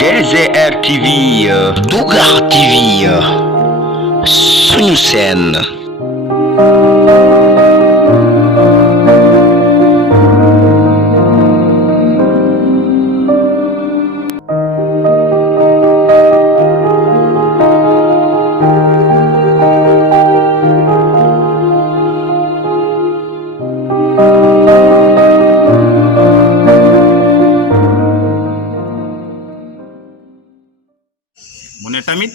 DZR TV, Dougar TV, suñu seen. mu ne tamit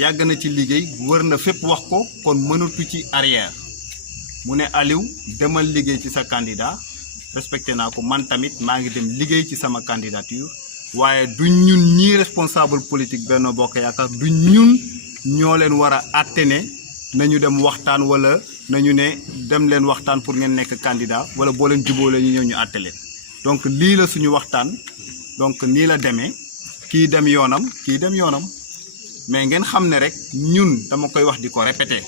yàgg na ci liggéey wër na fépp wax ko kon mënatu ci arrière mu ne Aliou demal liggéey ci sa candidat respecté naa ko man tamit maa ngi dem liggéey ci sama candidature waaye du ñun ñii responsable politique Benno Bokk Yaakaar du ñun ñoo leen war a àtte ne nañu dem waxtaan wala nañu ne dem leen waxtaan pour ngeen nekk candidat wala boo leen juboo la ñu ñëw ñu àtte leen donc lii la suñu waxtaan donc nii la demee kii dem yoonam kii dem yoonam mais ngeen xam ne rek ñun dama koy wax di ko répété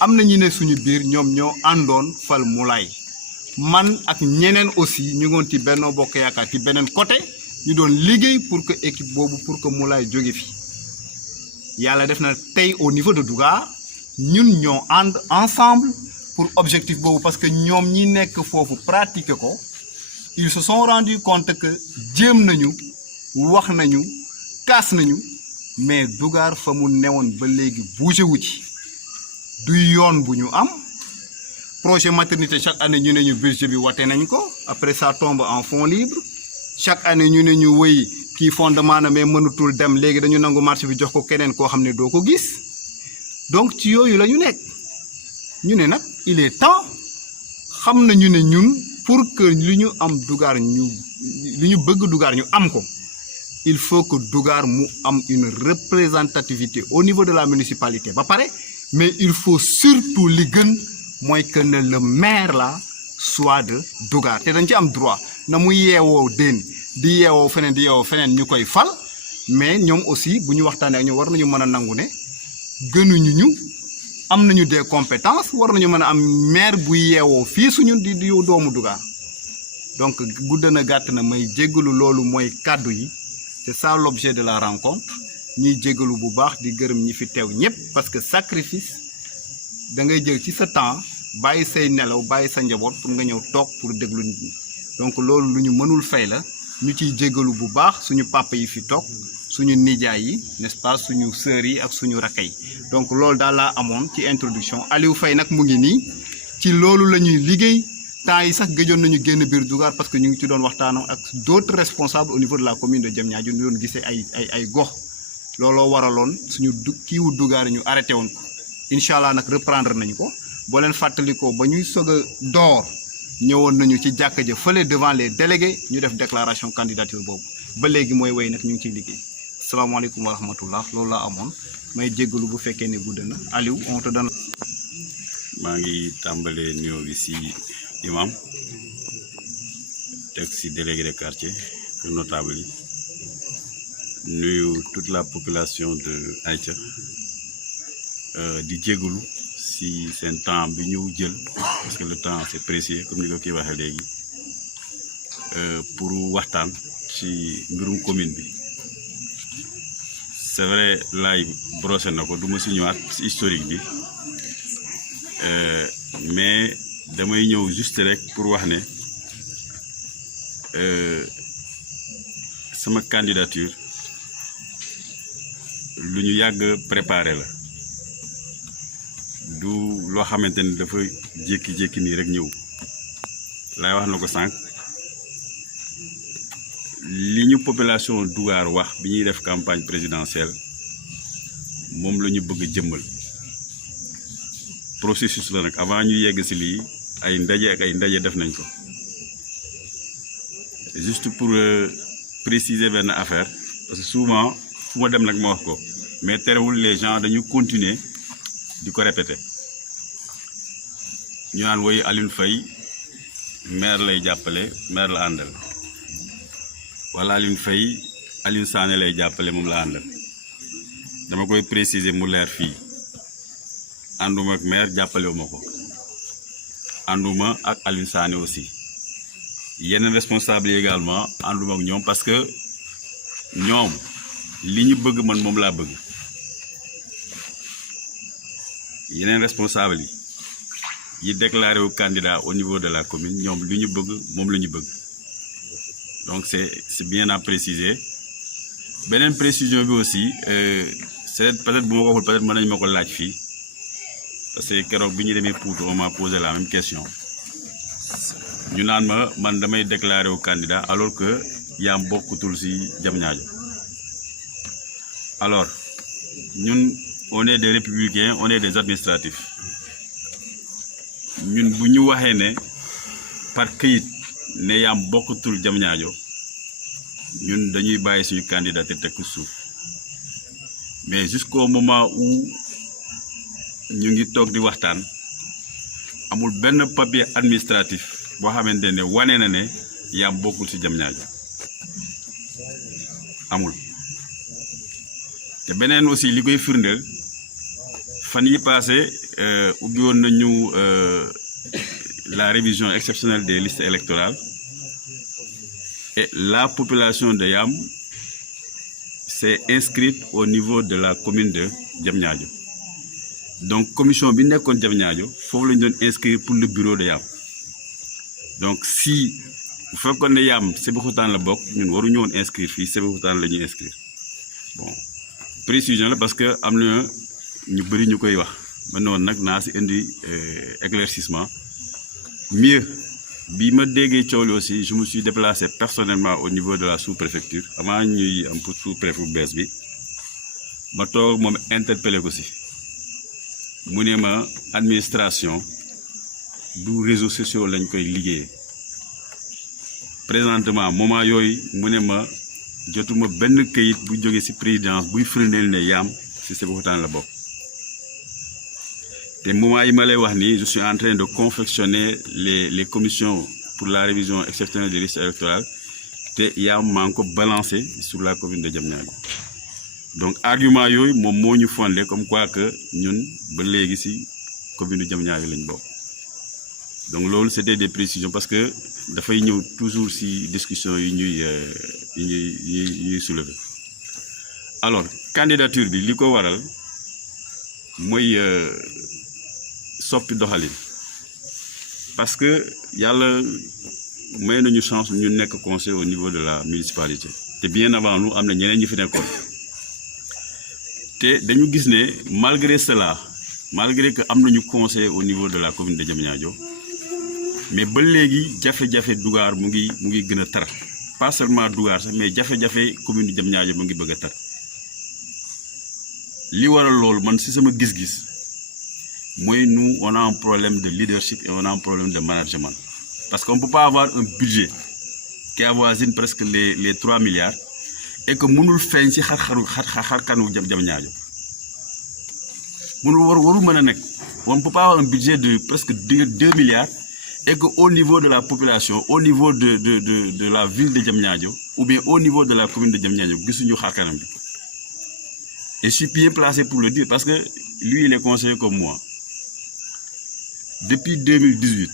am na ñu ne suñu biir ñoom ñoo àndoon fal Moulay man ak ñeneen aussi ñu ngoon ci Benno Bokk Yaakaar ci beneen côté ñu doon liggéey pour que équipe boobu pour que Moulay jóge fi yàlla def na tey au niveau de Dougar ñun ñoo ànd ensemble pour objectif boobu parce que ñoom ñi nekk foofu pratiquer ko ils se sont rendus compte que jéem nañu wax nañu kaas nañu mais Dougar fa mu newoon ba léegi bougé wu ci du yoon bu ñu am projet maternité chaque année ñu ne ñu budget bi wate nañ ko après ça tombe en fonds libre chaque année ñu ne ñu wëy kii fondement na mais mënutul dem léegi dañu nangu marché bi jox ko keneen koo xam ne doo ko gis donc ci yooyu la ñu nekk ñu ne nag il est temps xam nañu ne ñun pour que li ñu am Dougar ñu li ñu bëgg Dougar ñu am ko il faut que Dougar mu am une représentativité au niveau de la municipalité ba pare mais il faut surtout li gën mooy que ne le maire là soit de Dougar te dañ ci am droit na mu yeewoo déen di yeewoo feneen ñu koy fal mais ñoom aussi bu ñu waxtaanee ak ñoom war nañu mën a nangu ne gënuñu ñu am nañu des compétences war nañu mën a am maire bu yeewoo fii suñu di doomu Dougar donc gudd na gàtt na may jéggalu loolu mooy kàddu yi c'est ça l'objet de la rencontre ñuy jégalu bu baax di gërëm ñi fi teew ñëpp parce que sacrifice da ngay jël ci sa temps bàyyi say nelaw bàyyi sa njaboot pour nga ñëw toog pour déglu nit ñi donc loolu lu ñu mënul fay la ñu ciy jégalu bu baax suñu papa yi fi toog suñu nijaay yi n'est-ce pas suñu sœurs yi ak suñu rakk yi donc loolu daal laa amoon ci introduction Aliou Faye nag mu ngi nii ci loolu la ñuy liggéey temps yi sax gëjoon nañu génn biir Dougar parce que ñu ngi ci doon waxtaan ak d'autres responsables au niveau de la commune de Diamniadio ñu doon gisee ay gox looloo waraloon suñu kiiwu Dougar ñu arrêté woon ko incha allah nag reprendre nañu ko boo leen fàttalikoo ba ñuy soog a door ñëwoon nañu ci jàkka ja fële devant les délégués ñu def déclaration candidature boobu ba léegi mooy wéy nag ñu ngi ciy liggéey salaamaaleykum wa rahmatullah loolu laa amoon may jéggalu bu fekkee ne gudd na Aliou on te donne. maa ngi tàmbalee nuyoo bi si imam teg si délégué de quartier ak notable yi nuyu toute la population de Aïcha di jégalu si seen temps bi ñu jël parce que le temps c'est précieux comme ni ko kii waxee léegi pour waxtaan ci mbirum commune bi c'est vrai laay brossé na ko du ma si ñëwaat si historique bi mais damay ñëw juste rek pour wax ne sama candidature lu ñu yàgg préparé la du loo xamante ni dafa jékki-jékki nii rek ñëw laay wax na ko sànq li ñu population Dougar wax bi ñuy def campagne présidentielle moom la ñu bëgg a jëmmal processus la nag avant ñu yegg si lii ay ndaje def nañ ko juste pour préciser benn affaire parce que souvent fu ma dem nag ma wax ko mais terewul les gens dañu continuer di ko répéter ñu naan woy Aliou Faye maire lay jàppale maire la àndal wala Aliou Faye Aliou Sané lay jàppale moom la àndal dama koy préciser mu leer fii ànduma ak maire jàppalewuma ko ànduma ak Aliou Sané aussi yeneen responsable yi également ànduma ak ñoom parce que ñoom li ñu bëgg man moom laa bëgg yeneen responsable yi déclaré au candidat au niveau de la commune ñoom li ñu bëgg moom la ñu bëgg donc c'est bien à préciser beneen précision bi aussi c'est peut-être bu ma ko waxul peut-être mën nañu ma ko laaj fii parce que keroog bi ñu demee Pout on m'a posé la même question ñu naan ma man damay déclarer au candidat alors que Yam bokkutul ci Diamniadio alors ñun on est des républicains on est des administratifs ñun bu ñu waxee ne par këyit ne Yam bokkutul Diamniadio ñun dañuy bàyyi suñu candidature teg ko suuf mais jusqu'au moment où ñu ngi toog di waxtaan amul benn papier administratif boo xamante ne wane na ne Yam bokkul ci Diamniadio amul te beneen aussi li koy firndeel fan yi passé ubbi woon nañu la révision exceptionnelle des listes électorales et la population de Yam s'est inscrite au niveau de la commune de Diamniadio donc commission bi nekkoon Diamniadio foofu la ñu doon inscrire pour le bureau de Yam donc si bu fekkoon ne Yam Sébikotane la bokk ñun waruñu woon inscrire fii Sébikotane la ñuy inscrire bon précision la parce que am na ñu bëri ñu koy wax ba noonu nag naa si indi éclaircissement mieux bi ma déggee coow li aussi je me suis déplacé personnellement au niveau de la sous-préfecture avant ñuy am pour sous-préfet bu bees bi ma toog moom interpellé ko si mu ne ma administration du réseaux sociaux lañ koy liggéeyee présentement moment yooyu mu ne ma jotuma benn këyit bu jóge ci présidence buy firndeel ne Yam ci Sébikotane la bokk te moment yi ma lay wax nii je suis en train de confectionner les commissions pour la révision exceptionnelle des listes électorales te Yam maa ngi ko balancé sur la commune de Diamniadio donc argument yooyu moom moo ñu fondé comme quoi que ñun ba léegi ci commune de Diamniadio lañ bokk donc loolu c'était des précisions parce que dafay ñëw toujours ci discussion yi ñuy soulever alors candidature bi li ko waral mooy soppi doxalin parce que yàlla may nañu chance ñu nekk conseil au niveau de la municipalité te bien avant nous am na ñeneen ñi fi nekkoon te dañu gis ne malgré cela malgré que am nañu conseil au niveau de la commune de Diamniadio mais ba léegi jafe-jafe Dougar mu ngi gën a tar pas seulement Dougar sax mais jafe-jafe commune de Diamniadio mu ngi bëgg a tar li waral loolu man ci sama gis-gis mooy nous on a un problème de leadership et on a un problème de management parce qu'on peut pas avoir un budget qui avoisine presque les 3 milliards et que mënul feeñ ci xar-kanu Diamniadio mënul waru mën a nekk on peut pas avoir un budget de presque 2 milliards et que au niveau de la population au niveau de la ville de Diamniadio ou bien au niveau de la commune de Diamniadio gisuñu xarkanam bi et je suis bien placé pour le dire parce que lui il est conseiller comme moi depuis 2018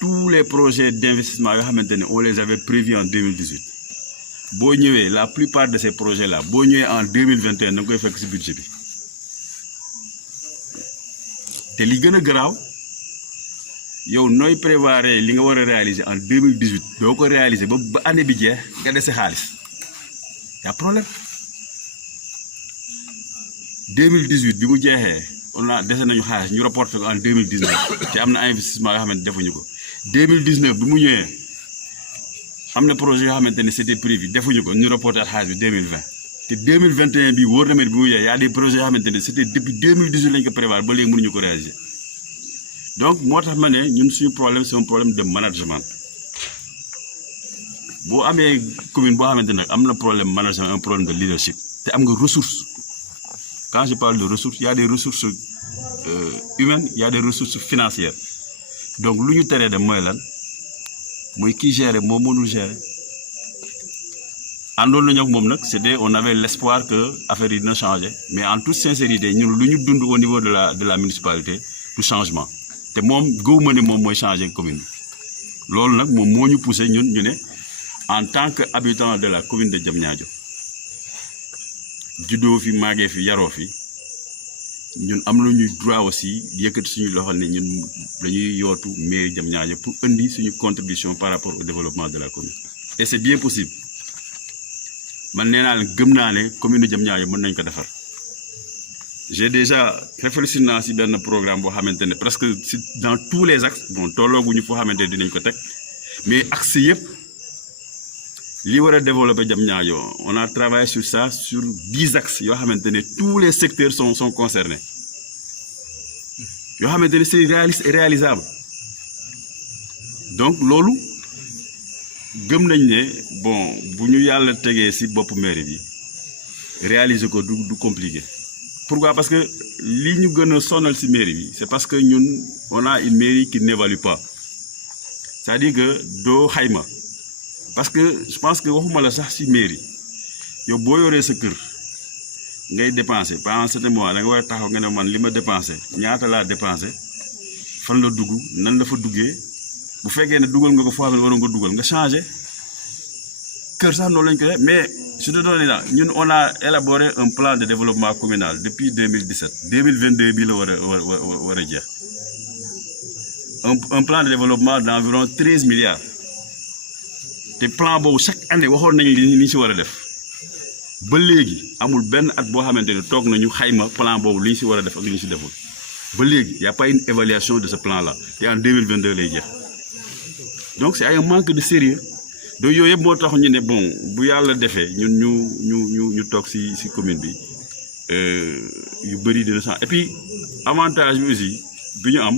tous les projets d'investissement yoo xamante ne on les avait prévus en 2018 boo ñëwee la plupart de ces projets là boo ñëwee en 2021 da nga koy fekk ci budget bi te li gën a garaaw yow nooy prévoir li nga war a réaliser en 2018 doo ko réaliser ba année bi jeex nga dese xaalis y a problème 2018 bi mu jeexee on a dese nañu xaalis ñu reporté ko en 2019 te am na investissement yoo xamante defuñu ko 2019 bi mu ñëwee am na projet yoo xamante ne c'était prévu defuñu ko ñu reporté xaalis bi 2020 te 2021 bi wóor na ma bi mu jeexee y a des projets yoo xamante ne c'était depuis 2018 lañ ko prévoir ba léegi mënuñu ko réaliser. donc moo tax ma ne ñun suñu problème c'est un problème de management boo amee commune boo xamante ne am na problème management un problème de leadership te am nga ressource quand je parle de ressources il y a des ressources humaines il y a des ressources financières donc lu ñu teree dem mooy lan mooy kii gérer moo mënul gérer àndoon nañu ak moom nag c'était on avait l'espoir que affaire yi dina changer mais en toute sincérité ñun lu ñu dund au niveau de la municipalité du changement te moom gëwuma ne moom mooy changer commune bi loolu nag moom moo ñu poussé ñun ñu ne en tant qu'habitant de la commune de Diamniadio juddoo fi màggee fi yaroo fi ñun am nañu droit aussi yëkkati suñu loxo ne ñun dañuy yootu mairie Diamniadio pour indi suñu contribution par rapport au développement de la commune. Et c'est bien possible man nee naa leen gëm naa ne commune de Diamniadio mën nañ ko defar. J'ai déjà réfléchi naa si benn programme boo xamante ne presque si dans tous les axes bon tollooguñu foo xamante ne dinañ ko teg mais axes yëpp li war a développer Diamniadio on a travaillé sur ça sur 10 axes yoo xamante ne tous les secteurs sont concernés yoo xamante ne c'est réaliste et réalisable donc loolu gëm nañ ne bon bu ñu yàlla tegee si bopp mairie bi réaliser ko du compliqué. Pourquoi? Parce que li ñu gën a sonal ci mairie bi c'est parce que ñun on a une mairie qui n'évalue pas c'est-à-dire que doo xayma parce que je pense que waxuma la sax ci mairie yow boo yoree sa kër ngay dépenser pendant un certain mois da nga war a taxaw nga ne man li ma dépensé ñaata laa dépensé fan la dugg nan la fa duggee bu fekkee ne dugal nga ko foo xam ne waroon nga dugal nga changé kër sax noonu lañ ko def mais je te donne là ñun on a élaboré un plan de développement communal depuis 2017 2022 bii la war a jeex un plan de développement d'environ 13 milliards te plan boobu chaque année waxoon nañu li ñu si war a def ba léegi amul benn at boo xamante ne toog nañu xayma plan boobu li ñu si war a def ak li ñu si deful ba léegi y a pas une évaluation de ce plan là te en 2022 lay jeex donc c'est un manque de sérieux donc yooyu yëpp moo tax ñu ne bon bu yàlla defee ñun ñu toog ci commune bi yu bëri dina sax et puis avantage bi aussi bi ñu am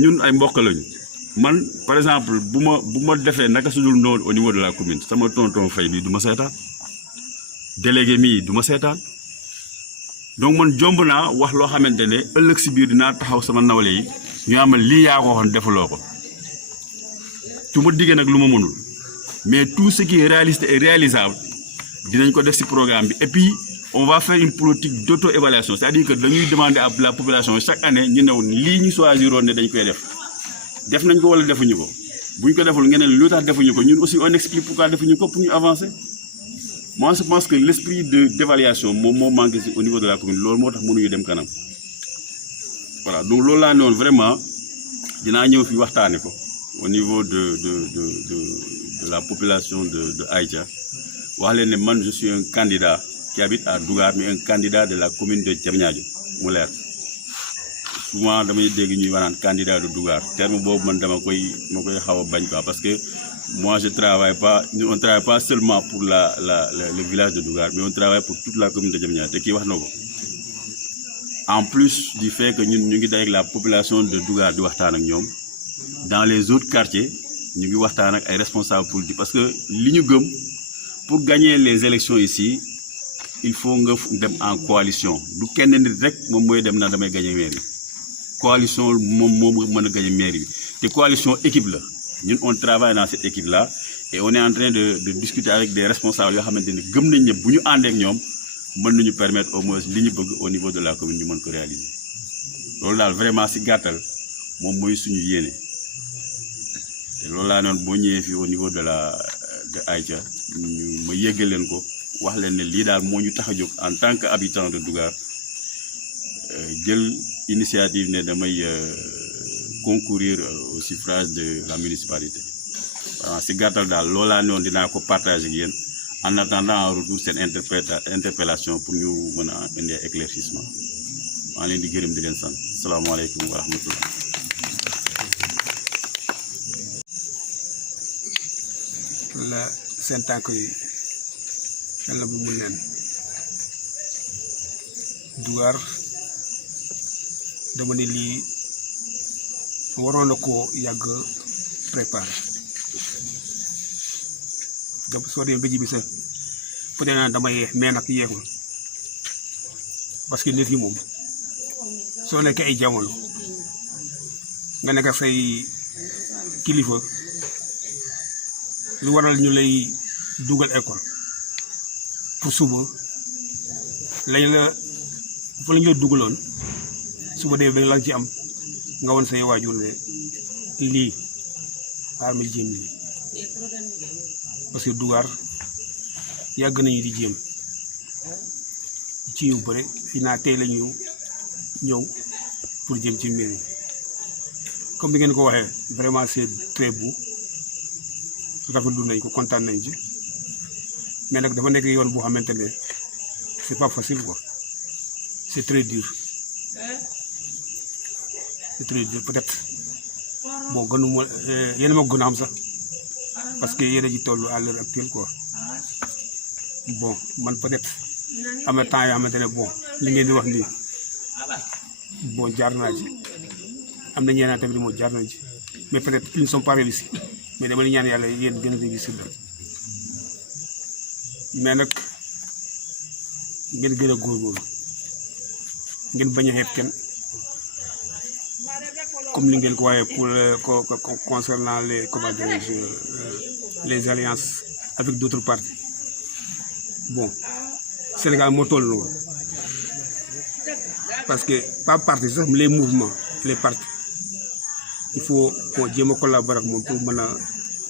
ñun ay mbokk lañu man par exemple bu ma defee naka su dul noonu au niveau de la commune sama tonton Faye bi du ma seetaan délégué mii du ma seetaan donc man jomb naa wax loo xamante ne ëllëg ci biir dinaa taxaw sama nawle yi ñu amal lii yaa ko waxoon defaloo ko. su ma diggee nag lu ma mënul mais tout ce qui est réaliste et réalisable dinañ ko def ci programme bi et puis on va faire une politique d'auto-évaluation c'est-à-dire que dañuy demander à la population chaque année ñu new lii ñu choisiroon ne dañ koy def nañ ko wala defuñu ko buñ ko deful ngeen ne lu tax defuñu ko ñun aussi on explique pourquoi defuñu ko pour ñu avancer moi je pense que l'esprit d'évaluation moom moo manqué ci au niveau de la commune loolu moo tax mënuñu dem kanam voilà donc loolu laa ne woon vraiment dinaa ñëw fi waxtaane ko au niveau de la population de Aïcha wax leen ne man je suis un candidat qui habite à Dougar mais un candidat de la commune de Diamniadio mu leer souvent damay dégg ñuy wanaan candidat de Dougar terme boobu man ma koy xaw a bañ quoi parce que moi je travaille pas on travaille pas seulement pour le village de Dougar mais on travaille pour toute la commune de Diamniadio te kii wax na ko en plus du fait que ñun ñu ngi day ak la population de Dougar di waxtaan ak ñoom dans les autres quartiers ñu ngi waxtaan ak ay responsables politiques parce que li ñu gëm pour gagner les élections ici il faut nga dem en coalition du kenn nit rek moom mooy dem na damay gagner mairie coalition moom mën a gagner mairie bi te coalition équipe la ñun on travaille dans cette équipe là et on est en train de discuter avec des responsables yoo xamante ne gëm nañ ne bu ñu àndee ak ñoom mën nañu permettre au moins li ñu bëgg au niveau de la commune ñu mën ko réaliser loolu daal vraiment ci gàttal moom mooy suñu yéene. te loolu laa noonu boo ñëwee fii au niveau de Aïcha ñu ma yéggal leen ko wax leen ne lii daal moo ñu tax a jóg en tant que habitant de Dougar jël initiative ne damay concourir au suffrage de la municipalité waaw si gàttal daal loolu laa noonu dinaa ko partager ak yéen en attendant en retour seen interpellation pour ñu mën a indi éclaircissement maa leen di gërëm di leen sant salaamaaleykum wa rahmatullah. la seen tànk yi yàlla bu mu neen Dougar dama ne lii waroon na koo yàgg préparé donc soo demee ba ji bi sa peut-être naa dama yeex mais nag yeexul parce que nit yi moom soo nekkee ay jamono nga nekk say kilifa lu waral ñu lay dugal école pour suba lañ la fa la ñu la dugaloon suba dee ba la ci am nga woon say waajur ne lii xaar ma jéem lii parce que Dougar yàgg nañu di jéem ci yu bëre fi naa tey la ñu ñëw pour jëm ci mairie comme ni ngeen ko waxee vraiment c'est très beau rafetlu nañ ko kontaan nañ ci mais nag dafa nekk yoon boo xamante ne c'est pas facile quoi c'est très dur peut-être bon gënuma yéen ma gën a xam sax parce que yéen a ji toll à l'heure actuelle quoi bon man peut-être am na temps yoo xamante ne bon li ngeen di wax nii bon jaar naa ci am na ñeneen tamit moo jaar nañ ci mais peut-être ils ne sont pas réussis mais dama la ñaan yàlla yéen gën a réussir la mais nag ngeen gën a góorgóorlu ngeen bañ a xeeb kenn comme ni ngeen ko waxee pour concernant les comment dirais-je les alliances avec d'autres partis bon Sénégal moo toll noonu parce que pas parti sax les mouvements les partis il faut qu'on jéem a collaborer ak moom pour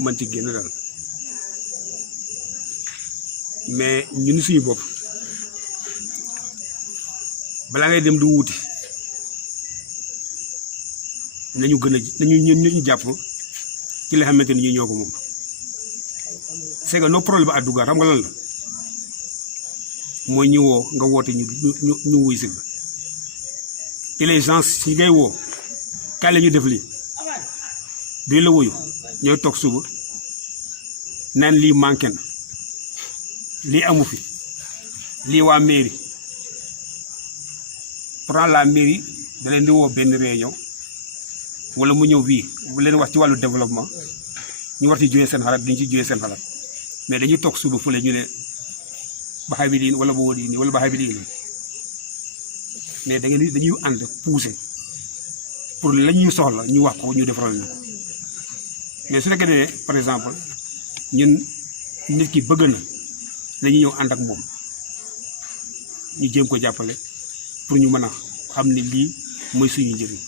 mën ci génn daal mais ñun suñu bopp balaa ngay dem di wuuti nañu gën a ñu jàpp ci li xamante ni ñi ñoo ko moom c'est que nos problèmes à Dougar xam nga lan la mooy ñu woo nga woote ñu wuy si la te les gens si ngay woo kaay la ñu def lii duñ la wuyu ñooy toog suba naan lii manqué na lii amu fi lii waa mairie prend la mairie da leen di woo benn réunion wala mu ñëw fii leen wax ci wàllu développement ñu war ci jógee seen xalaat dañu ci jógee seen xalaat mais dañuy toog suba fële ñu ne baxaay bi lii wala boo di nii wala baxaay bi lii mais dañuy ànd pousser pour la ñuy soxla ñu wax ko ñu defaral ñu ko mais su nekkee ne par exemple ñun nit ki bëgg na dañuy ñëw ànd ak moom ñu jéem ko jàppale pour ñu mën a xam ne lii mooy suñu njëriñ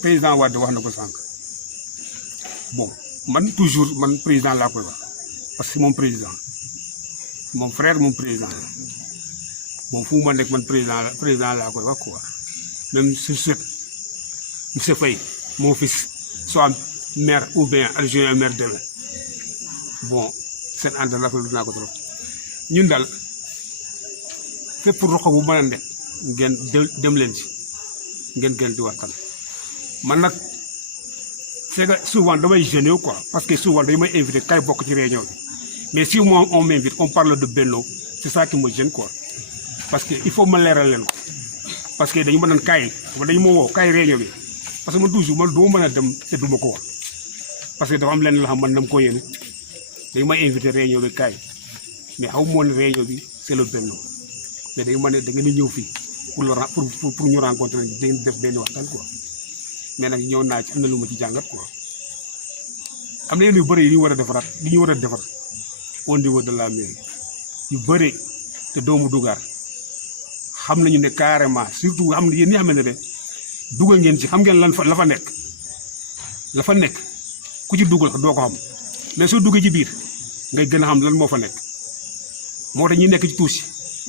président Wade wax na ko sànq bon man toujours man président laa koy wax parce que moom président mon frère moom président la bon fu mu ma nekk man président laa koy wax quoi même su souhaite monsieur Faye mon fils soit maire ou bien adjoint maire demain bon seen ànd rafetlu naa ko trop ñun daal fépp pour roxo bu mën a nekk ngeen dem leen ci ngeen gën di waxtaan man nag c'est que souvent damay gêné quoi parce que souvent dañu may invité kay bokk ci réunion bi mais si moi on m'invite on parle de Benno c'est ça qui me gêne quoi parce que il faut ma leeral leen ko parce que dañu ma naan kaay wala dañu ma woo kaay réunion bi parce que man toujours man du ma mën a dem te du ma ko wax parce que dafa am leen la xam man dama ko yéene dañu may invité réunion bi kaay mais xaw ma woon réunion bi c'est le Benno mais dañu ma ne da ngeen di ñëw fii pour ñu rencontrer dañu def benn waxtaan quoi mais nag ñëw naa ci am na lu ma ci jàngat quoi am na yenn yu bëri yi ñu war a defaraat li ñu war a defar au niveau de la mairie yu bëri te doomu Dougar xam nañu ne carrément surtout xam ne yéen ñi xamante ne dugal ngeen ci xam ngeen lan fa la fa nekk ku ci dugal doo ko xam mais soo duggee ci biir ngay gën a xam lan moo fa nekk moo tax ñi nekk ci tuuti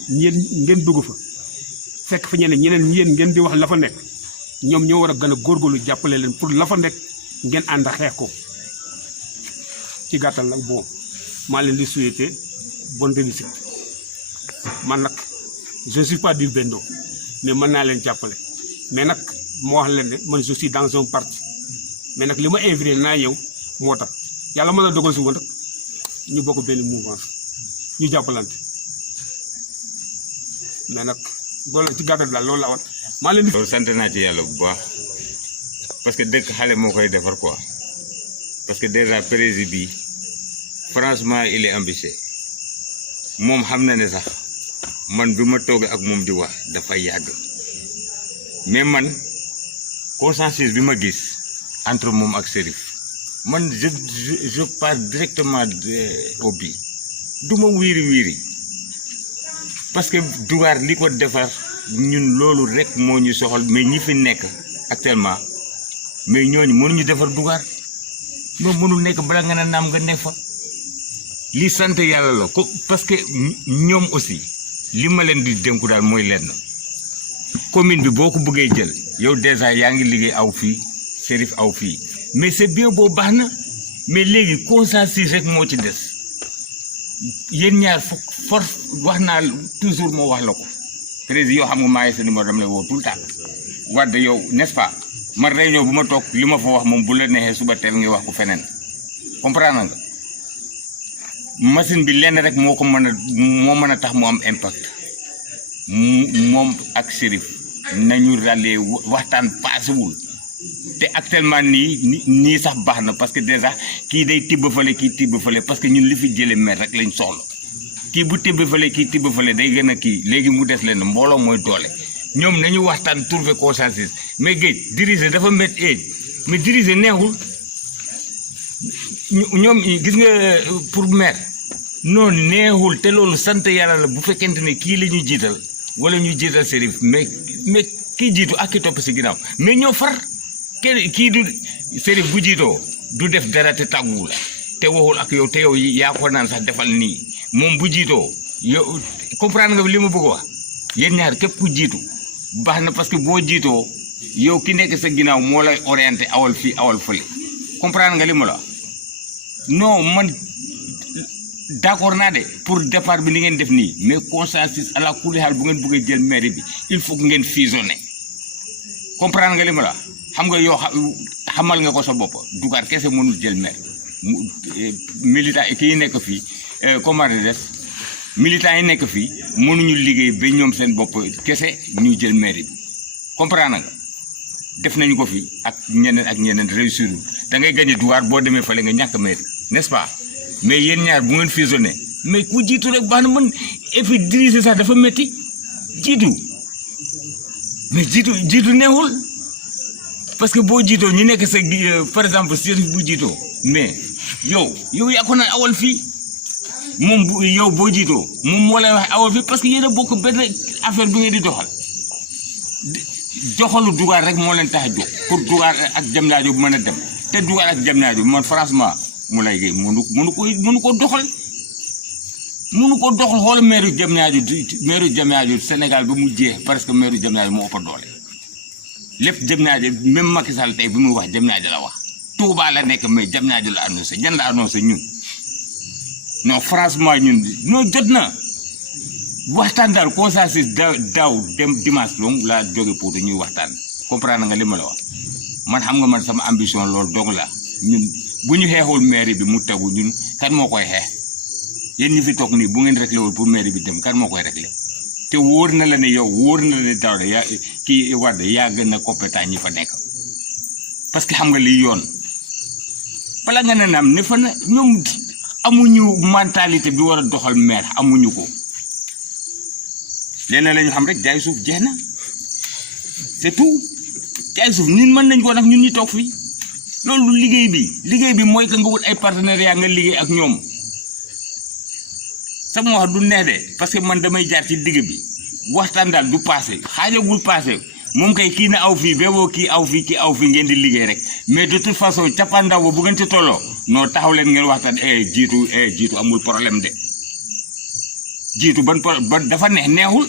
ngeen dugg fa fekk fa ñeneen yéen ngeen di wax la fa nekk ñoom ñoo war a gën a góorgóorlu jàppale leen pour la fa nekk ngeen ànd a xeex ko ci gàttal nag bon maa leen di souhaiter bonne réussite man nag je ne suis pas du Benno mais mën naa leen jàppale mais nag moo wax leen ne man je suis dans un parti mais nag li ma invité naa yow moo tax yàlla mën a dogal si woon nag ñu bokk benn mouvance ñu jàppalante mais nag loolu ci gàttal daal loolu la wat maa leen di. loolu sant naa ci yàlla bu baax parce que dëkk xale moo koy defar quoi parce que déjà président bi franchement il est ambitieux moom xam na ne sax man bi ma toogee ak moom di wax dafay yàgg mais man consensus bi ma gis entre moom ak Serif man je pars directement au but du ma wiiri parce que Dougar li ko defar ñun loolu rek moo ñu soxal mais ñi fi nekk actuellement mais ñooñu mënuñu defar Dougar non mënul nekk bala nga ne naam nga ne fa li sant yàlla la ko parce que ñoom aussi li ma leen di dénku daal mooy lenn commune bi boo ko bëggee jël yow déjà yaa ngi liggéey aw fii Chérif aw fii mais c'est bien boo baax na mais léegi consensus rek moo ci des yéen ñaar force wax naa toujours moo wax la ko président yoo xam nga maa ngi sa numéro dama lay woo tout le temps Wade yow n'est-ce pas man réunion bu ma toog li ma fa wax moom bu la neexee suba teel ngay wax ko feneen comprendre nga machine bi lenn rek moo mën a tax mu am impact moom ak Chérif nañu ràllee waxtaan paasewul te actuellement nii sax baax na parce que déjà kii day tibb fale kii tibb fale parce que ñun li fi jëlee maire rek lañ soxla kii bu tibb fale kii tibb fale day gën a kii léegi mu des leen mbooloo mooy doole ñoom nañu waxtaan trouver consensus mais géej diriger dafa métti mais diriger neexul ñoom gis nga pour maire noonu neexul te loolu sant yàlla la bu fekkente ne kii la ñu jiital wala ñu jiital Chérif mais kii jiitu ak ki topp si ginnaaw mais ñoo far kenn kii du Chérif bu jiitoo du def dara te tàgguwu la te waxul ak yow te yow yaa ko naan sax defal nii moom bu jiitoo yow comprendre nga li ma bëgg wax yéen ñaar képp ku jiitu baax na parce que boo jiitoo yow ki nekk sa ginnaaw moo lay orienté awal fii awal fële comprendre nga li ma la non man d'accord naa de pour départ bi ni ngeen def nii mais consensus à la kulli xaal bu ngeen bëggee jël mairie bi il faut que ngeen fusionner comprendre nga li ma la xam nga yow xamal nga ko sa bopp Dugar kese mënul jël maire militant kii nekk fii comment des militants yi nekk fii mënuñu liggéey ba ñoom seen bopp kese ñu jël mairie bi comprendre nga def nañu ko fi ak ñeneen réussir da ngay gagné Dugar boo demee fale nga ñàkk mairie n'est-ce pas mais yéen ñaar bu ngeen fusionné mais ku jiitu rek baax na mën et puis diriger sax dafa métti jiitu mais jiitu neexul parce que boo jiitoo ñu nekk sa par exemple Chérif bu jiitoo mais yow yaa ko naan awal fii moom yow boo jiitoo moom moo lay wax awal fii parce que yéen a bokk benn affaire bi ngeen di doxalu Dugar rek moo leen tax a jóg pour Dugar ak Diamniadio bu mën a dem te Dugar ak Diamniadio man franchement mu lay géey mënu ko doxal xool maire Diamniadio Sénégal ba mu jeex parce que maire Diamniadio moo ëpp doole lépp Diamniadio même Macky Sall tey bi muy wax Diamniadio la wax Touba la nekk mais Diamniadio la annoncé jan la annoncé ñun non franchement ñun non jot na waxtaan daal consensus daaw dem dimanche long laa jóge pour ñuy waxtaan comprendre nga li ma la wax man xam nga man sama ambition loolu dong la ñun bu ñu xeexul mairie bi mu tegu ñun kan moo koy xeex yéen ñi fi toog nii bu ngeen réglé wul pour mairie bi dem kan moo koy réglé te wóor na la ne yow wóor na la ne Daouda yaa kii Wade yaa gën a compétent ñi fa nekk parce que xam nga liy yoon bala nga ne naam ne fa na ñoom amuñu mentalité bi war a doxal maire amuñu ko leneen la ñu xam rek jaay suuf jeex na c'est tout jaay suuf ñun mën nañ ko nag ñun ñi toog fii loolu liggéey bi mooy que nga wut ay partenariat nga liggéey ak ñoom sama wax du neex de parce que man damay jaar ci digg bi waxtaan daal du passé xaajagul passé moom kay kii na aw fii beeboo kii aw fii ngeen di liggéey rek mais de toute façon cappaandaw ba bu ngeen ci tolloo noo taxaw leen ngeen waxtaan jiitu amul problème de jiitu ban dafa neexul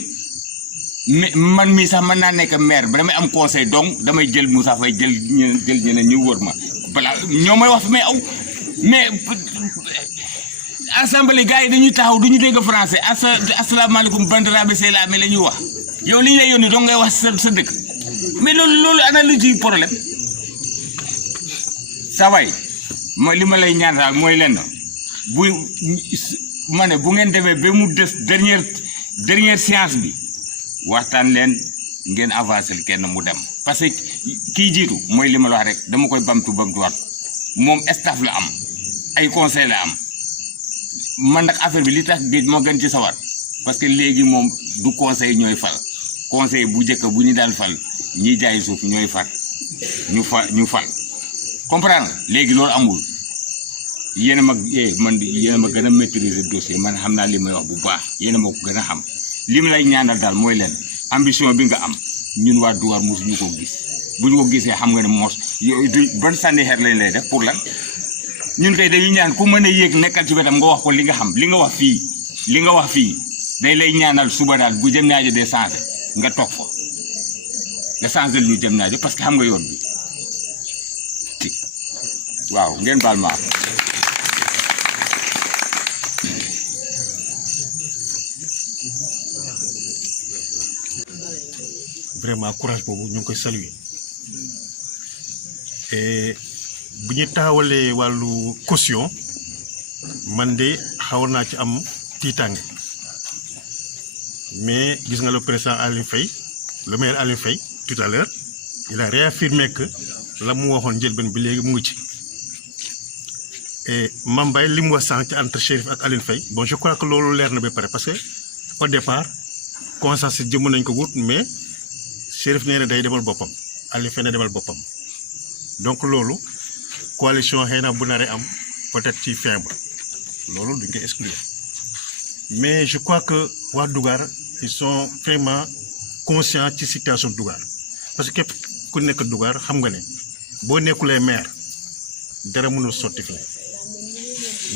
mais man mii sax mën naa nekk maire ba damay am conseil donc damay jël Moussa Faye jël ñeneen ñu wër ma balaa ñoo may wax fi may aw mais assemblée gars yi dañuy taxaw duñu dégg français asalaamaaleykum bandiraɓe sehlaaɓe la ñuy wax yow li ñu lay yónni dong ngay wax sa dëkk mais loolu ana lu ci problème sa waay li ma lay ñaan daal mooy lenn bu ngeen demee ba mu des dernière séance bi waxtaan leen ngeen avancé kenn mu dem parce que kii jiitu mooy li ma la wax rek dama koy bamtuwaat moom staff la am ay conseil la am man nag affaire bi li tax géej moo gën ci sawar parce que léegi moom du conseil ñooy fal conseil bu njëkk bu ñu daan fal ñiy jaay suuf ñooy fal ñu fal comprendre léegi loolu amul yéen a ma gën a maîtriser dossier man xam naa li may wax bu baax yéen a ma ko gën a xam li mu lay ñaanal daal mooy leen ambition bi nga am ñun waa Dugar mosuñu ko gis bu ñu ko gisee xam nga ne mos yow ban sànni xeer lañ lay def pour lan ñun tey dañu ñaan ku mën a yéeg nekkal ci wetam nga wax ko li nga xam li nga wax fii day lay ñaanal suba daal bu jëm ñaajo dee changé nga toog fa nga changé ñu jëm ñaajo parce que xam nga yoon bi waaw ngeen baal ma vraiment courage boobu ñu ngi koy saluer et bu ñu taxawalee wàllu caution man de xaw naa ci am tiitaange mais gis nga le président Aliou Faye le maire Aliou Faye tout à l'heure il a réaffirmé que la mu waxoon njëlbeen bi léegi mu ngi ci et Mambay li mu wax sànq ci entre Chérif ak Aliou Faye bon je crois que loolu leer na ba pare parce que au départ consensus jëmm nañ ko wut mais Chérif nee na day demal boppam Aliou Faye na demal boppam donc loolu coalition xëy na bu naree am peut-être ci fin ba loolu duñ koy exclure mais je crois que waa Dougar ils sont vraiment conscients ci situation Dougar parce que képp ku nekk Dougar xam nga ne boo nekkulee maire dara mënul sotti fi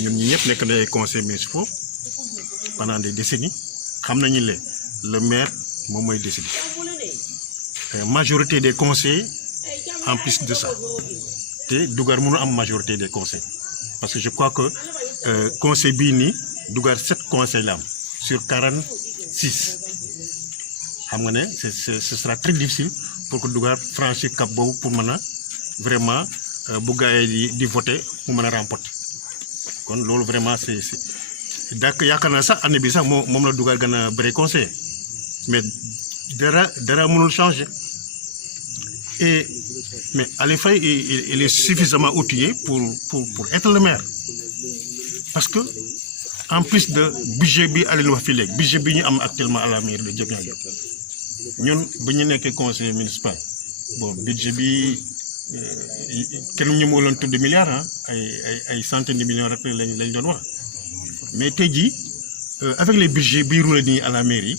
ñun ñi ñëpp nekk na ay conseils municipaux pendant des décennies xam nañu le maire moom mooy décider majorité des conseils en plus de ça te Dougar mënu am majorité des conseils parce que je crois que conseil bii nii Dougar 7 conseils la am sur 46 xam nga ne ce sera très difficile pour que Dougar franchir cap boobu pour mën a vraiment bu gars yi di voter mu mën a remporter kon loolu vraiment c'est dak yaakaar naa sax année bi sax moom la Dougar gën a bëri conseil mais dara mënul changer et mais Aliou Faye il est suffisamment outillé pour être le maire parce que en plus de budget bi Aliou wax fii léegi budget bi ñu am actuellement à la mairie de Diamniadio ñun bu ñu nekkee conseiller municipal bon budget bi kenn ñu moo loon tudd milliards ay centaines de millions rek lañ doon wax mais tey jii avec les budgets bi roulé nii à la mairie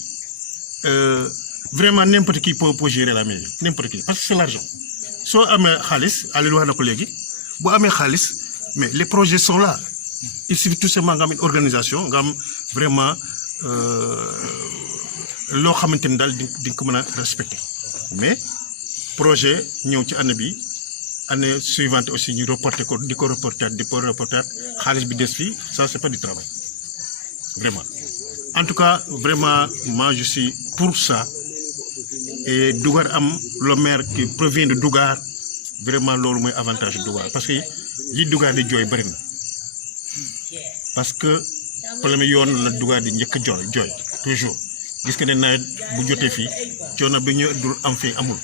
vraiment n'importe qui peut gérer la mairie n'importe qui parce que c'est l'argent soo amee xaalis Aliou wax na ko léegi boo amee xaalis mais les projets sont là il suffit tout simplement nga am une organisation nga am vraiment loo xamante ni daal di ko mën a respecter mais projet ñëw ci année bi année suivante aussi ñu reporter ko di ko reporter xaalis bi des fii ça c'est pas du travail vraiment en tout cas vraiment moi je suis pour ça et Dougar am le maire qui provient de Dougar vraiment loolu mooy avantage Dougar parce que li Dougar di jooy bëri na parce que problème yoon la Dougar di njëkk a jooy toujours gis nga ne nawet bu jotee fii coono bi ñu dul am fii amul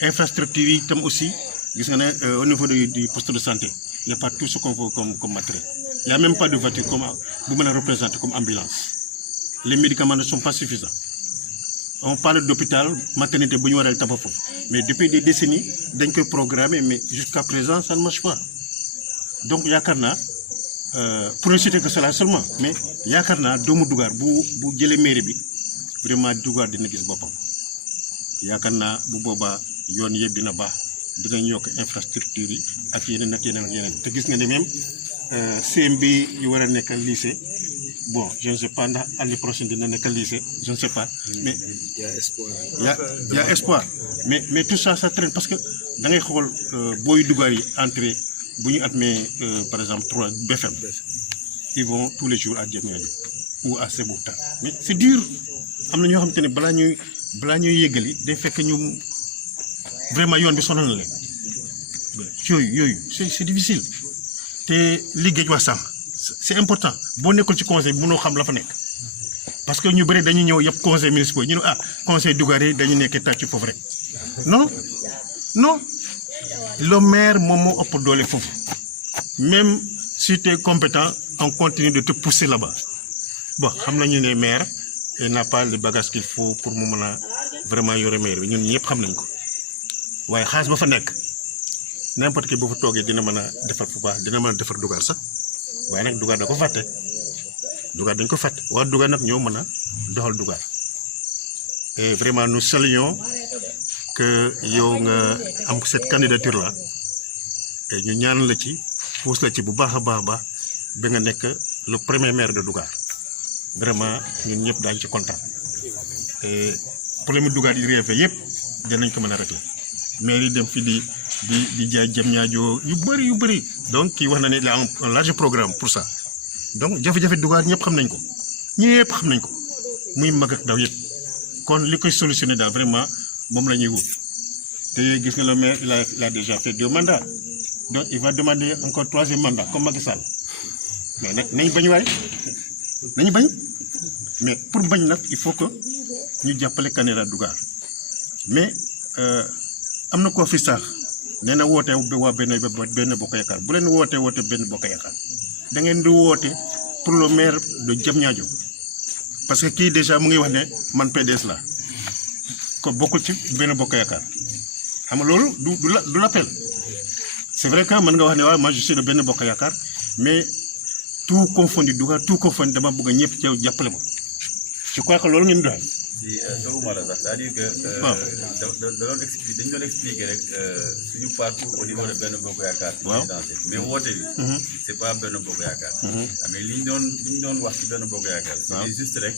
infrastructure yi tam aussi gis nga ne au niveau du poste de santé il y a pas tout ce qu'on veut comme matériel il y a même pas de voiture comme bu mën a représenter comme ambulance les médicaments ne sont pas suffisants on parle d'hôpital maternité bu ñu war a tabax foofu mais depuis des décennies dañ koy programmer mais jusqu'à présent ça ne marche pas donc yaakaar naa pour ne citer que cela seulement mais yaakaar naa doomu Dougar bu jëlee mairie bi vraiment Dougar dina gis boppam yaakaar naa bu boobaa yoon yëpp dina baax dinañ yokk infrastructure yi ak yeneen te gis nga ne même CM bi yu war a nekk lycée bon je ne sais pas ndax année prochaine dina nekk lycée je ne sais pas mais il y a espoir mais tout ça traîne parce que da ngay xool booy Dougar yi entrée bu ñu admee par exemple 3 BFM ils vont tous les jours à Diamniadio ou à Sébikotane mais c'est dur am na ñoo xamante ne balaa ñuy yëggali day fekk ñu vraiment yoon bi sonal na leen yooyu c'est difficile te liggéey wax sànq c'est important boo nekkul ci conseil bi mënoo xam la fa nekk parce que ñu bëri dañuy ñëw yëpp conseil municipal ñu ne conseil Dougar yi dañu nekk tàcc foofu rek non le maire moom moo ëpp doole foofu même si tu es compétent on continue de te pousser là-bas bon xam nañu ne maire il n'a pas le bagage qu'il faut pour mu mën a vraiment yore maire bi ñun ñëpp xam nañ ko waaye xaalis ba fa nekk n'importe qui bu fa toogee dina mën a defar fu baax dina mën a defar Dougar sax waaye nag Dougar da ko fàtte Dougar dañ ko fàtte waa Dougar nag ñoo mën a doxal Dougar et vraiment nous saluons que yow nga am cette candidature là et ñu ñaan la ci pousse la ci bu baax a baax ba nga nekk le premier maire de Dougar vraiment ñun ñëpp daañu ci kontaan te problème Dougar yi réefe yëpp dinañ ko mën a régler maire yi dem fi di jaay jëm ñaajo yu bëri donc kii wax na ne il a un large programme pour ça donc jafe-jafe Dougar ñëpp xam nañ ko muy mag ak ndaw yëpp kon li koy solutionné daal vraiment moom la ñuy wut te gis nga le maire il a déjà fait 2 mandats donc il va demander encore 3e mandat comme Macky Sall mais nag nañ bañ waay nañu bañ mais pour bañ nag il faut que ñu jàppale candidat Dougar mais am na koo fi sax nee na woote waa benn bokk yaakaar bu leen woote benn bokk yaakaar da ngeen di woote pour le maire de Diamniadio parce que kii déjà mu ngi wax ne man PDS la ko bokkul ci benn bokk yaakaar xam nga loolu du l'appel c'est vrai que mën nga wax ne waaw moi je suis de benn bokk yaakaar mais tout confondu Dougar tout confondu dama bëgg ñëpp ci jàppale ma je crois que loolu ngeen doy. si doguma la sax c'est-à-dire que dañu doon expliquer rek suñu parcours au niveau de benn bokk yaakaar présidentiel mais woote bi c'est pas benn bokk yaakaar mais li ñu doon wax ci benn bokk yaakaar c'est juste rek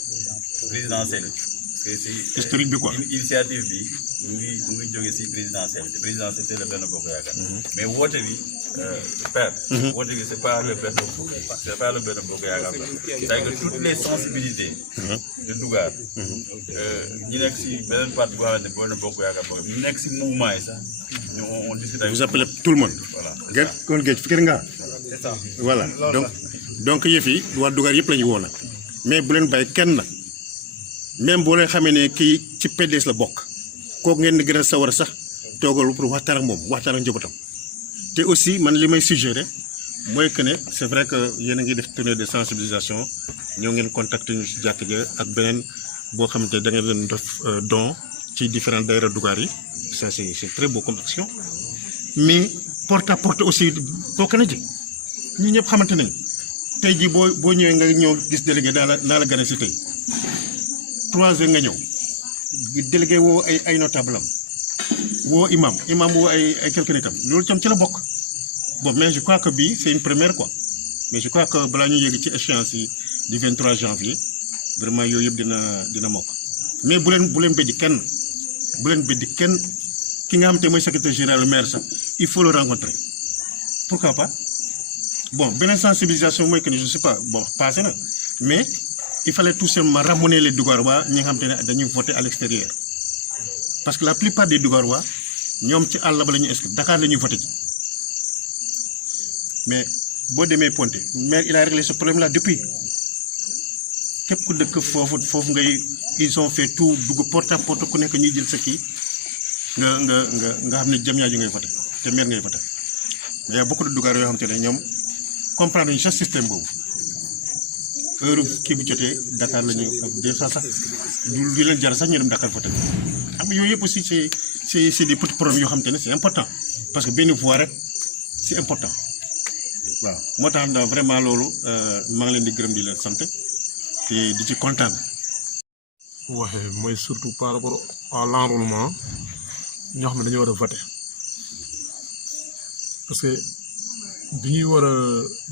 présidentiel parce que c'est historique bi quoi initiative bi mu ngi jógee si présidentiel te présidentiel c'est le benn bokk yaakaar mais woote bi père woote bi c'est pas le benn bokk yaakaar c'est que toutes les sensibilités de Dougar ñi nekk si beneen parti boo xam ne benn bokk yaakaar ñu nekk si mouvement yi sax ñu on discute avec vous appelez tout le monde ngeen kon géej fikir nga voilà donc yëf yi waa Dougar yëpp la ñu woo nag mais bu leen bàyyi kenn nag même boo leen xamee ne kii ci PDS la bokk kooku ngeen di gën a sawar sax toogal pour waxtaan ak moom waxtaan ak njabootam te aussi man li may suggéré mooy que ne c'est vrai que yéen a ngi def tournée de sensibilisation ñoo ngeen contacter ñu si jàkk ja ak beneen boo xamante da ngeen leen def don ci différentes daïra Dougar yi ça c'est très beau comme action mais porte à porte aussi bokk na ci ñi ñëpp xamante nañ tey jii boo ñëwee nga ñëw gis délégué naa la gane si tey 3 heures nga ñëw délégué woo ay notable am woo imam woo ay quelques nitam loolu tam ci la bokk bon mais je crois que bii c'est une première quoi mais je crois que balaa ñu yéegi ci échéance yi du 23 janvier vraiment yooyu yëpp dina mokk mais bu leen beddi kenn ki nga xam te mooy secrétaire général maire sax il faut le rencontrer pourquoi pas bon beneen sensibilisation mooy que ne je sais pas bon passé na mais il fallait tout simplement ramener les Dougarois ñi nga xam te ne dañuy voter à l'extérieur parce que la plupart des Dougarois ñoom ci àll ba la ñuy inscrire Dakar la ñuy voter ji mais boo demee Ponté maire il a réglé ce problème là depuis képp ku dëkk foofu ngay ils ont fait tout dugg porte à porte ku nekk ñuy jël sa kii nga xam ne Diamniadio ngay voter te maire ngay voter mais y a beaucoup de Dougar yoo xam te ne ñoom comprendre ñu sa système boobu heure kii bu jotee Dakar la ñu des fois sax du leen jar sax ñu dem Dakar voter xam nga yooyu yëpp aussi c'est des petits problèmes yoo xam te ne c'est important parce que benn voix rek c'est important waaw moo tax na vraiment loolu maa ngi leen di gërëm di leen sant te di ci kontaan. waxee mooy surtout par rapport à l'enrôlement ñoo xam ne dañu war a voter parce que bi ñuy war a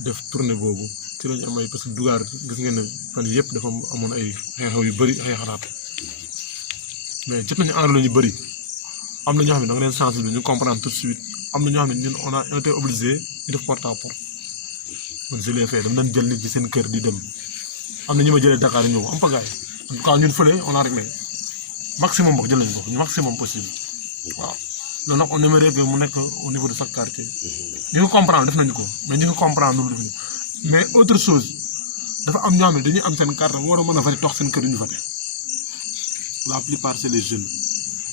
def tournée boobu ci lañu am ay parce que Dougar gis ngeen ne fan yëpp dafa amoon ay xew-xew yu bëri ay xalaat mais jot nañu enrôler ñu bëri am na ñoo xam ne da nga leen sensibiliser ñu comprendre tout de suite am na ñoo xam ne ñun on a été obligé ñu def porte à porte man je l'ai fait dama doon jël nit ci seen kër di dem am na ñu ma jëlee Dakar ñëw am pagaay en tout cas ñun fële on a réglé maximum wax jël nañ ko maximum possible waaw loolu nag on aimerait que mu nekk au niveau de chaque quartier ñi ko comprendre def nañu ko mais ñi ko comprendre lu def mais autre chose dafa am ñoo xam ne dañuy am seen carte war a mën a voter toog seen kër yu ñu voter la plupart c'est les jeunes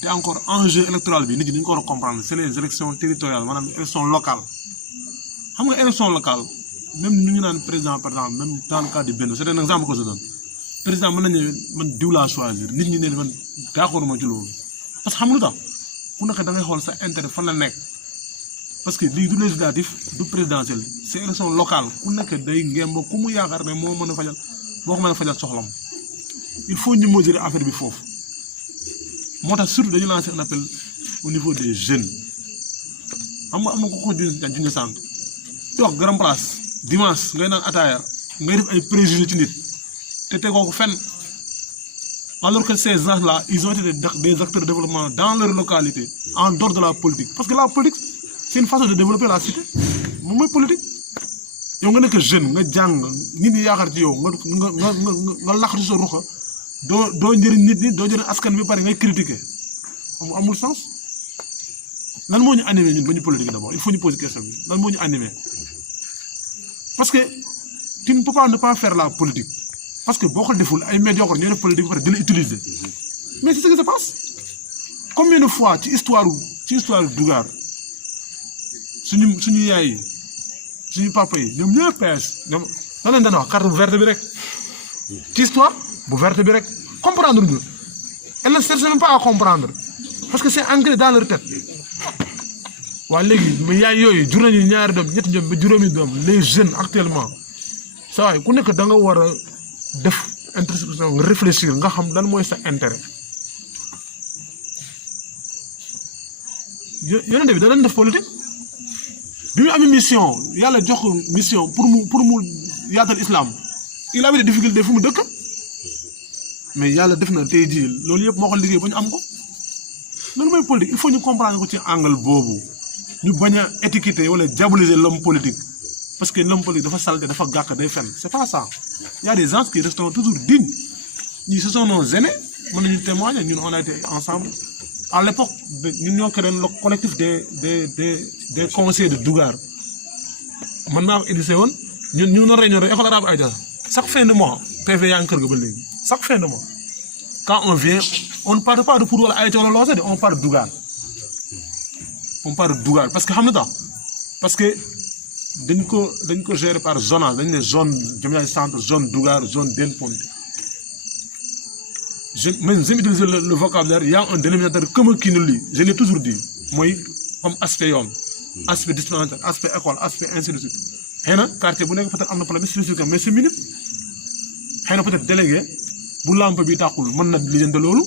te encore enjeu électoral bi nit ñi dañu ko war a comprendre c'est les élections territoriales maanaam élection locale xam nga élection locale même ñu ngi naan président par exemple même dans le cas du Benno c'est un exemple que je donne président mën nañu man diw laa choisir nit ñi ne man d'accord ma ci loolu parce que xam nga lu tax ku nekk da ngay xool sa intérêt fan la nekk parce que lii du législatif du présidentiel c'est élection locale ku nekk day ngemb ku mu yaakaar ne moo mën a fajal boo ko mën a fajal soxlam il faut ñu mesurer affaire bi foofu moo tax surtout dañu lancer un appel au niveau des jeunes am na ko junj sànq toog grand place dimanche ngay naan ataaya ngay def ay préjugés ci nit te tegoo ko fenn alors que ces gens-là ils ont été des acteurs de développement dans leur localité en dehors de la politique parce que la politique c'est une façon de développer la cité moom mooy politique yow nga nekk jeune nga jàng nit ñi yaakaar ci yow nga laxatu sa ruxa doo njëriñ nit ñi doo njëriñ askan bi pare ngay critiquer amul sens lan moo ñu animé ñun ba ñu politique d'abord il faut ñu poser question bi lan moo ñu animé parce que tu ne peux pas ne pas faire la politique parce que boo ko deful ay médiocre ñoo def politique ba pare di la utiliser mais c'est ce qui se passe combien de fois ci histoire Dougar suñu yaay yi suñu papa yi ñoom ñëpp PS ñoom lan lañ daan wax carte bu verte bi rek ci histoire bu verte bi rek comprendre ñu elle ne cherche même pas à comprendre parce que c'est ancré dans leur tête waa léegi mais yaay yooyu jur nañu ñaari doom ñetti doom ba juróomi doom les jeunes actuellement saa waay ku nekk da nga war a def introspection nga réfléchir nga xam lan mooy sa intérêt yonente bi da doon def politique bi mu amee mission yàlla jox mission pour mu yaatal islam il avait des difficultés fu mu dëkk mais yàlla def na tey jii loolu yëpp moo ko liggéey ba ñu am ko loolu mooy politique il faut ñu comprendre ko ci angle boobu ñu bañ a étiqueter wala diaboliser l'homme politique parce que l'homme politique dafa salte dafa gàkk day fen c'est pas ça il y a des gens qui resteront toujours dignes ñii ce sont nos aînés mën nañu témoigner ñun on a été ensemble à l'époque ñun ñoo créé le collectif des conseillers de Dougar man maa ko édité woon ñu na réunion rek école arabe Aïda chaque fin de mois PV yaa ngi kër ga ba léegi chaque fin de mois quand on vient on ne parle pas de pour wala Aïda wala Loosé de on parle Dougar parce que xam na tax parce que dañ ko gérer par zonage dañ ne zone Diamniadio centre zone Dougar zone Dent Ponty j'aime utiliser le vocabulaire il y a un dénominateur commun qui nous lie je l'ai toujours dit mooy comme aspect yoon aspect disciplinaire aspect école aspect ainsi de suite xëy na quartier bu nekk peut-être am na problème spécifique mais c'est minime xëy na peut-être délégué bu lampe bi tàkkul mën na lijjanti loolu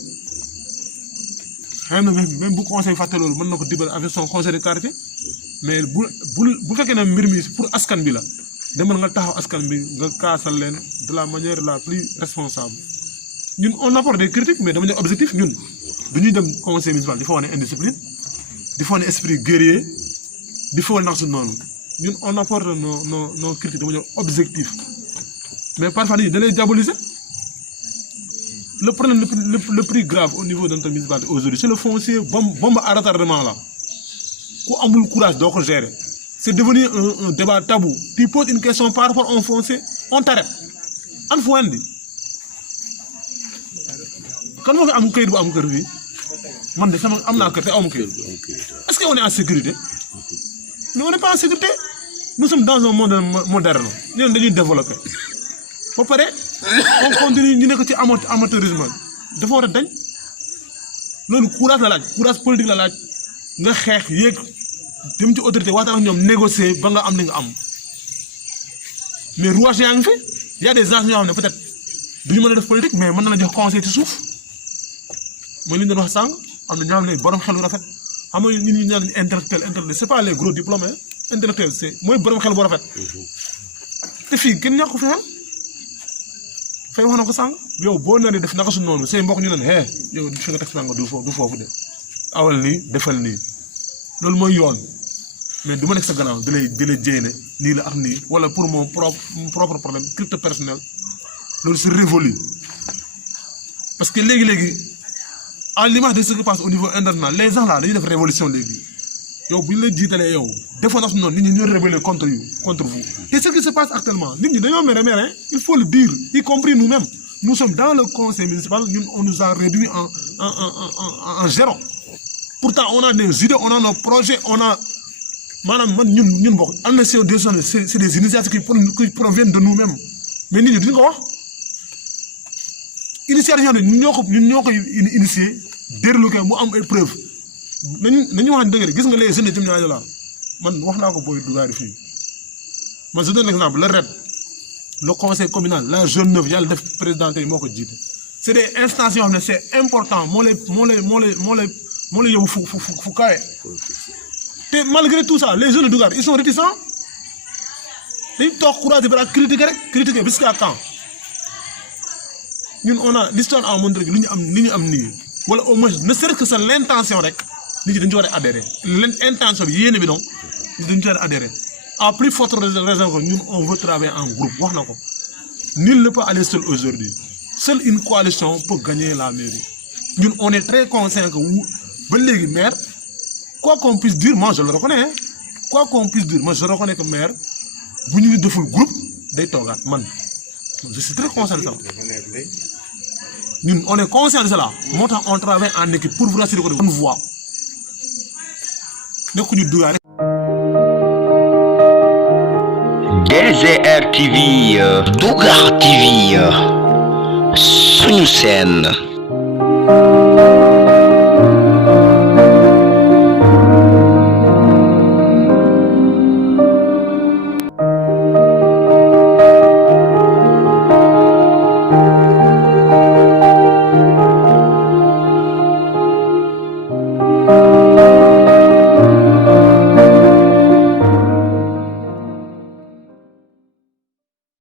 xëy na même bu conseil fàtte loolu mën na ko dimbali avec son conseil de quartier mais bu fekkee ne mbir mi pour askan bi la demal nga taxaw askan bi nga kaasal leen de la manière la plus responsable ñun on apporte des critiques mais dama ne objectif ñun du ñuy dem conseil municipal di fa wane indiscipline di fa wane esprit guerrier di fa wane nax su noonu ñun on apporte nos critiques dama ne objectif mais parfois dañuy da lay diaboliser le problème le plus grave au niveau de notre municipalité aujourd'hui c'est le foncier bombe à retardement là ku amul courage doo ko gérer c'est devenu un débat tabou tu poses une question par rapport au foncier on t'arrête an fu andi kan moo fi am këyit bu am kër bi man de sama am naa kër te amu këyit est-ce que on est en sécurité mais on n'est pas en sécurité nous sommes dans un monde moderne ñun dañuy développer ba pare on continue ñu nekk ci amateurisme dafa war a dañ loolu courage la laaj courage politique la laaj nga xeex yéeg dem ci autorité waxtaan ak ñoom négocier ba nga am li nga am mais rouage yaa ngi fi y a des gens ñoo xam ne peut-être duñu mën a def politique mais mën na la jox conseil ci suuf mooy li ñu doon wax sànq am na ñoo xam ne borom xel bu rafet xam nga nit ñi ñaan intellectuel c'est pas les gros diplômés intellectuel c'est mooy borom xel bu rafet te fii kenn ñàkk ko fi xel fay wax na ko sànq yow boo nee def naka su noonu say mbokk ñu ne yow fi nga teg sànq du foofu de awal nii defal nii loolu mooy yoon mais du ma nekk sa gannaaw di lay jéene nii la ak nii wala pour mon propre problème crypto personnel loolu c'est révolu parce que léegi à l'image de ce qui passe au niveau international les gens là dañuy def révolution léegi yow bu ñu la jiitalee yow defoon na su noonu nit ñi ñoo rébeller contre vous et ce qui se passe actuellement nit ñi dañoo mere il faut le dire y compris nous-mêmes nous sommes dans le conseil municipal ñun on nous a réduit en zéro pourtant on a des idées on a nos projets on a maanaam man ñun bokk am na c'est des initiatives qui proviennent de nous-mêmes mais nit ñi duñu ko wax initiative yoo xam ne ñun ñoo ko initié déroulé ko mu am ay preuves nañu wax dëgg gis nga les jeunes de Diamniadio la man wax naa ko booy Dougar fii man je donne l'exemple le REP le conseil communal la zone 9 yàlla def président tey moo ko jiite c'est des instances yoo xam ne c'est important moo lay yóbbu fu kawe te malgré tout ça les jeunes de Dougar ils sont réticents dañu toog courage de bras critiquer jusqu'à quand ñun on a l'histoire a montré que li ñu am nii wala au moins ne serait-ce que c'est l'intention rek nit ñi dañu ci war a adhérer l'intention bi yéene bi donc nit dañu ci war a adhérer à plus forte raison que ñun on veut travailler en groupe wax na ko nul ne peut aller seul aujourd'hui seule une coalition peut gagner la mairie ñun on est très conscient que ba léegi maire quoi qu'on puisse dire moi je le reconnais hein. Quoi qu'on puisse dire moi je reconnais que maire bu ñu deful groupe day toogaat man je suis très conscient de ça ñun on est conscient de cela moo tax on travaille en équipe pour vous rassurer ko de bonne voie nekkuñu dugaare. DZR TV Dougar TV suñu seen